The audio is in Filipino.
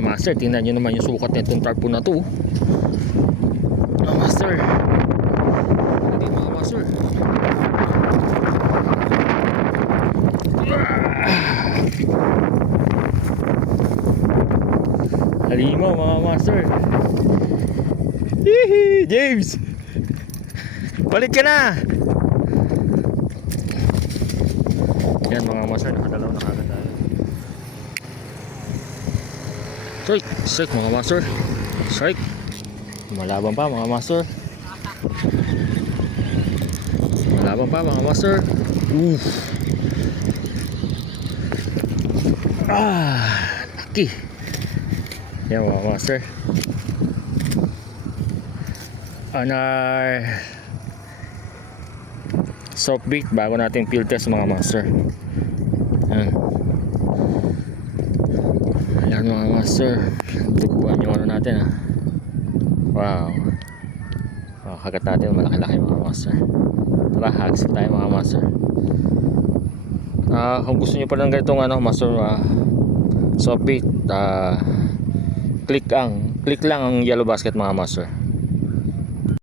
Master, tingnan nyo naman yung sukat na itong tarpo na to. Master, hindi mga master. Halimaw mga master. Hihi, James, balik ka na. Yan mga master, nakadalaw na kagad tayo. Strike mga master. Strike. Malaban pa mga master. Malaban pa mga master. Laki. Yan mga master. Anar soft bait bago natin field test mga master. Ayan mga master, tukuhan yung ano natin Wow. Kagat natin malaki-laki mga master. Tara, hags tayo mga master. Kung gusto nyo pa ng ganitong master, soft bait, click lang ang yellow basket mga master.